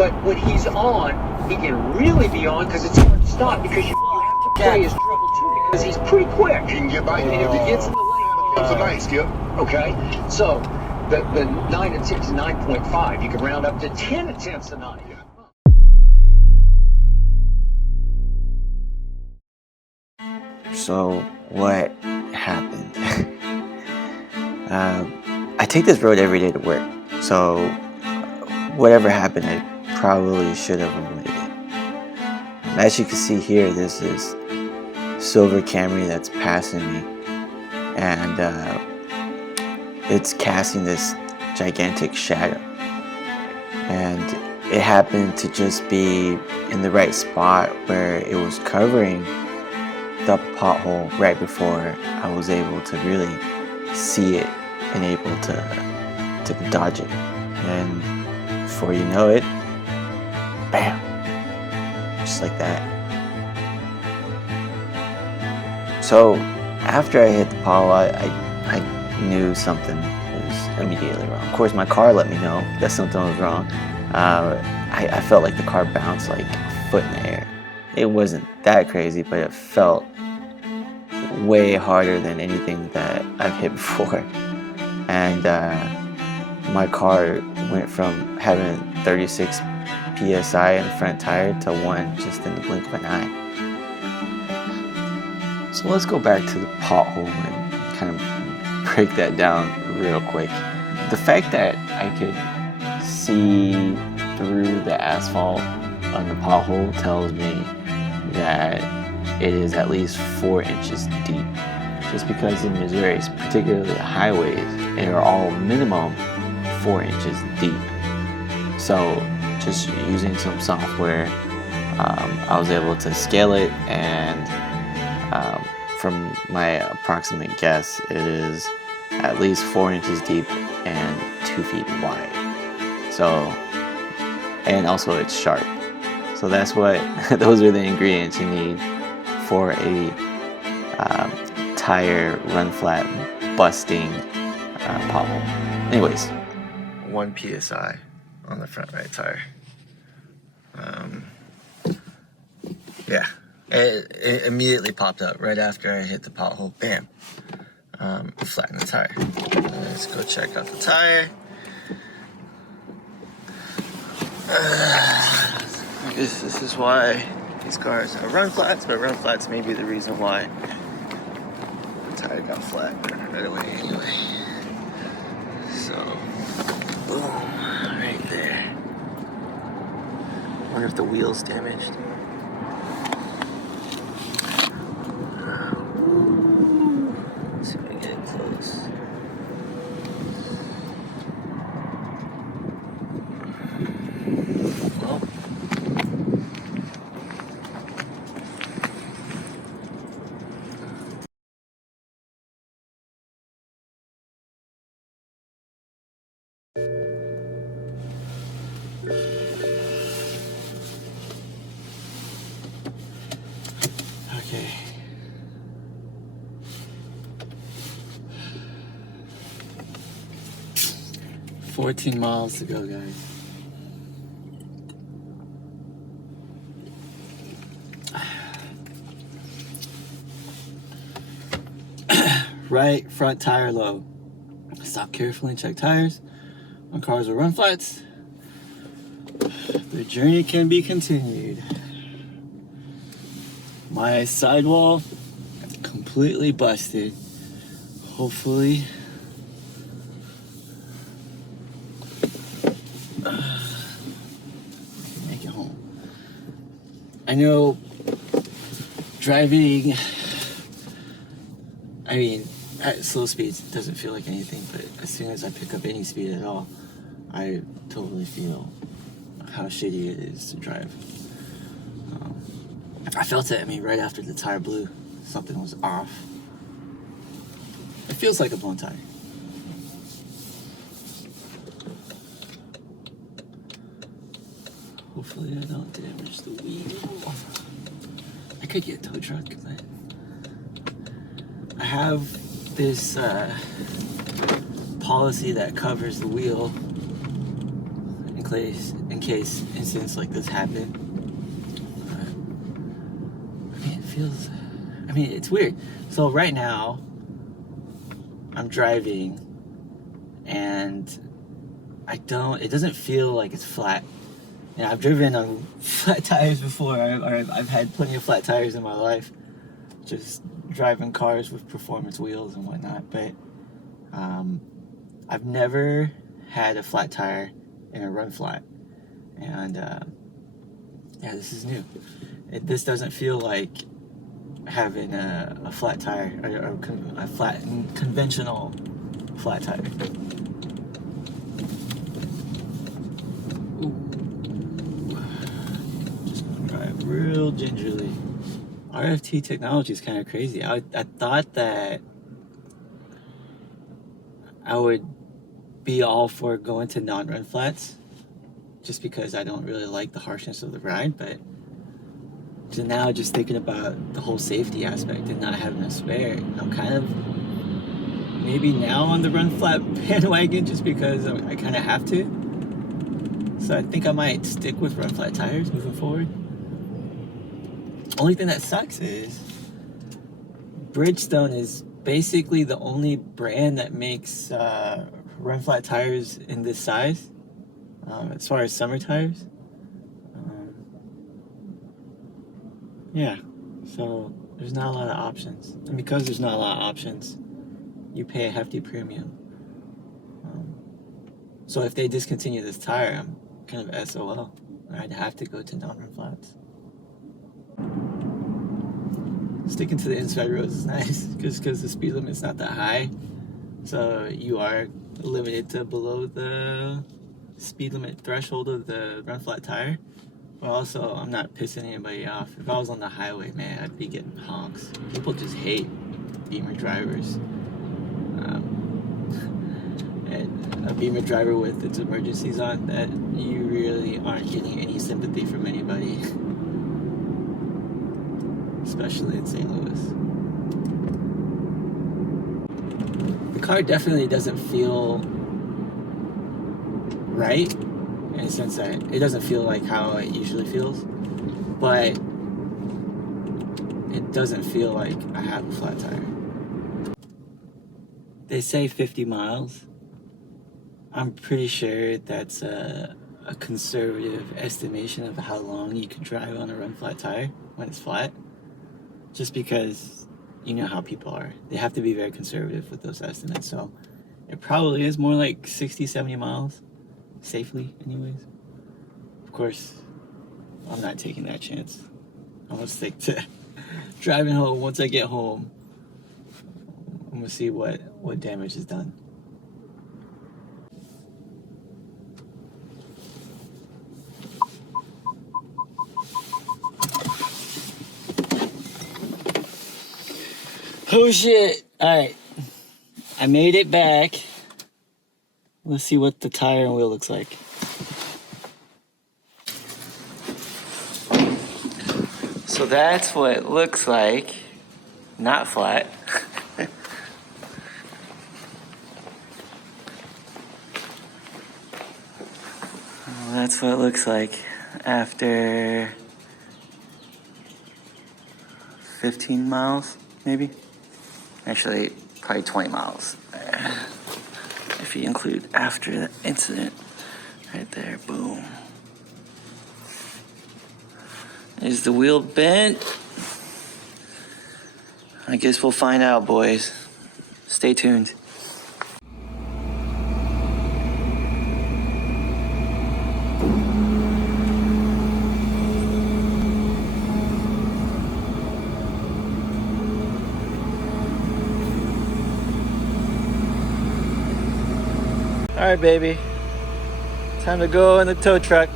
But when he's on, he can really be on because it's hard to stop because you have to play his trouble too because he's pretty quick. He can get by. And if he gets in the lane, It's a nice Skip. okay. So the 9 attempts is 9.5. You can round up to 10 attempts a night. So what happened? I take this road every day to work, so whatever happened, I probably should have avoided it. As you can see here, there's this silver Camry that's passing me, and it's casting this gigantic shadow. And it happened to just be in the right spot where it was covering the pothole right before I was able to really see it and able to dodge it. And before you know it, bam, just like that. So after I hit the pothole, I knew something was immediately wrong. Of course, my car let me know that something was wrong. I felt like the car bounced like a foot in the air. It wasn't that crazy, but it felt way harder than anything that I've hit before. And my car went from having 36 PSI in the front tire to 1 just in the blink of an eye. So let's go back to the pothole and kind of break that down real quick. The fact that I could see through the asphalt on the pothole tells me that it is at least 4 inches deep. Just because in Missouri, particularly the highways, they are all minimum 4 inches deep. So just using some software, I was able to scale it, and from my approximate guess, it is at least 4 inches deep and 2 feet wide. So, and also it's sharp. So that's what, those are the ingredients you need for a tire run flat busting pothole. Anyways, 1 PSI on the front right tire. Yeah, it immediately popped up right after I hit the pothole. Bam, flattened the tire. Let's go check out the tire. This is why these cars are run flats, but run flats may be the reason why the tire got flat right away anyway. So, boom, right there. Wonder if the wheel's damaged. Let's see if I can get close. Well, okay. $14 miles to go, guys. Right front tire low. Stop carefully and check tires. My cars are run flats. The journey can be continued. My sidewall completely busted. Hopefully make it home. I know driving, I mean, at slow speeds it doesn't feel like anything, but as soon as I pick up any speed at all, I totally feel how shitty it is to drive. I felt it, right after the tire blew, something was off. It feels like a blown tire. Hopefully I don't damage the wheel. I could get a tow truck, but I have this policy that covers the wheel, in case incidents like this happen. I mean, it's weird. So right now, I'm driving, and it doesn't feel like it's flat. You know, I've driven on flat tires before, or I've had plenty of flat tires in my life, just driving cars with performance wheels and whatnot, but I've never had a flat tire in a run flat, and yeah, this is new. This doesn't feel like having a flat tire, or a flat, conventional flat tire. Ooh. Just gonna drive real gingerly. RFT technology is kind of crazy. I thought that I would be all for going to non-run flats, just because I don't really like the harshness of the ride, but so now just thinking about the whole safety aspect and not having a spare, I'm kind of maybe now on the run flat bandwagon just because I kind of have to. So I think I might stick with run flat tires moving forward. Only thing that sucks is Bridgestone is basically the only brand that makes run flat tires in this size, as far as summer tires. Yeah, so there's not a lot of options, and because there's not a lot of options, you pay a hefty premium. So if they discontinue this tire, I'm kind of SOL. I'd have to go to non-run flats. Sticking to the inside roads is nice, because the speed limit's not that high, so you are limited to below the speed limit threshold of the run flat tire. But also, I'm not pissing anybody off. If I was on the highway, man, I'd be getting honks. People just hate Beamer drivers. And a Beamer driver with its emergencies on, that you really aren't getting any sympathy from anybody. Especially in St. Louis. The car definitely doesn't feel right, in a sense that it doesn't feel like how it usually feels, but it doesn't feel like I have a flat tire. They say 50 miles. I'm pretty sure that's a conservative estimation of how long you can drive on a run flat tire when it's flat, just because you know how people are. They have to be very conservative with those estimates, so it probably is more like 60, 70 miles. Safely, anyways. Of course, I'm not taking that chance. I'm gonna stick to driving home. Once I get home, I'm gonna see what damage is done. Oh shit! Alright, I made it back. Let's see what the tire and wheel looks like. So that's what it looks like, not flat. That's what it looks like after 15 miles, maybe? Actually, probably 20 miles. If you include after the incident. Right there, boom. Is the wheel bent? I guess we'll find out, boys. Stay tuned. All right, baby. Time to go in the tow truck.